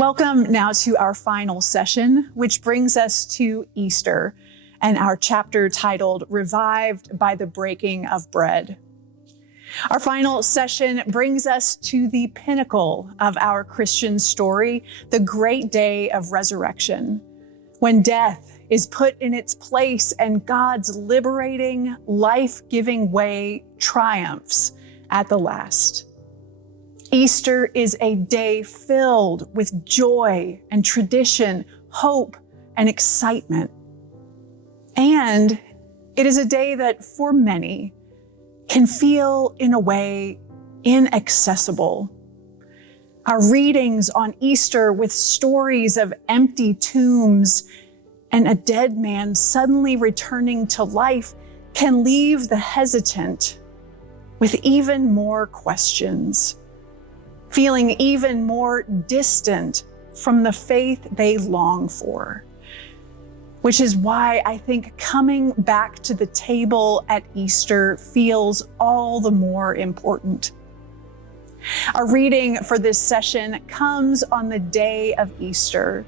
Welcome now to our final session, which brings us to Easter and our chapter titled Revived by the Breaking of Bread. Our final session brings us to the pinnacle of our Christian story, the great day of resurrection, when death is put in its place and God's liberating, life-giving way triumphs at the last. Easter is a day filled with joy and tradition, hope and excitement. And it is a day that for many can feel in a way inaccessible. Our readings on Easter with stories of empty tombs and a dead man suddenly returning to life can leave the hesitant with even more questions, feeling even more distant from the faith they long for. Which is why I think coming back to the table at Easter feels all the more important. Our reading for this session comes on the day of Easter.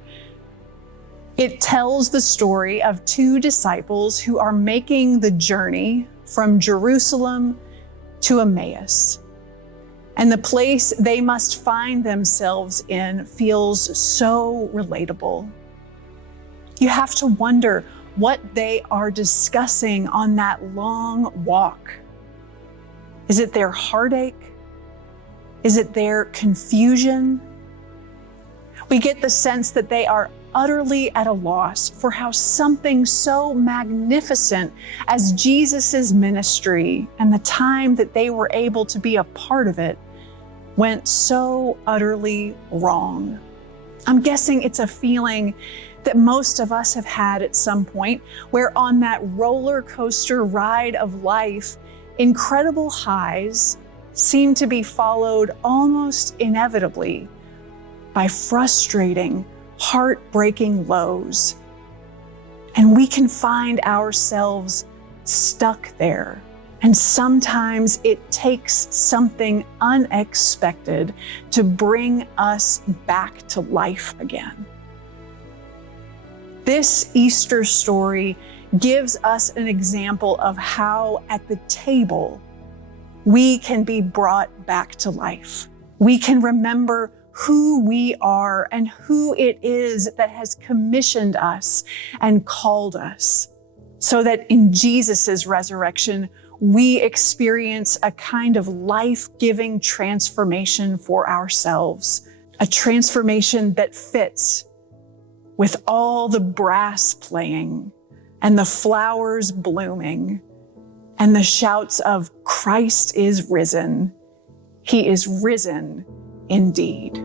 It tells the story of two disciples who are making the journey from Jerusalem to Emmaus. And the place they must find themselves in feels so relatable. You have to wonder what they are discussing on that long walk. Is it their heartache? Is it their confusion? We get the sense that they are utterly at a loss for how something so magnificent as Jesus's ministry and the time that they were able to be a part of it went so utterly wrong. I'm guessing it's a feeling that most of us have had at some point, where on that roller coaster ride of life, incredible highs seem to be followed almost inevitably by frustrating, heartbreaking lows. And we can find ourselves stuck there. And sometimes it takes something unexpected to bring us back to life again. This Easter story gives us an example of how at the table we can be brought back to life. We can remember who we are and who it is that has commissioned us and called us, so that in Jesus's resurrection, we experience a kind of life-giving transformation for ourselves, a transformation that fits with all the brass playing and the flowers blooming and the shouts of Christ is risen. He is risen indeed.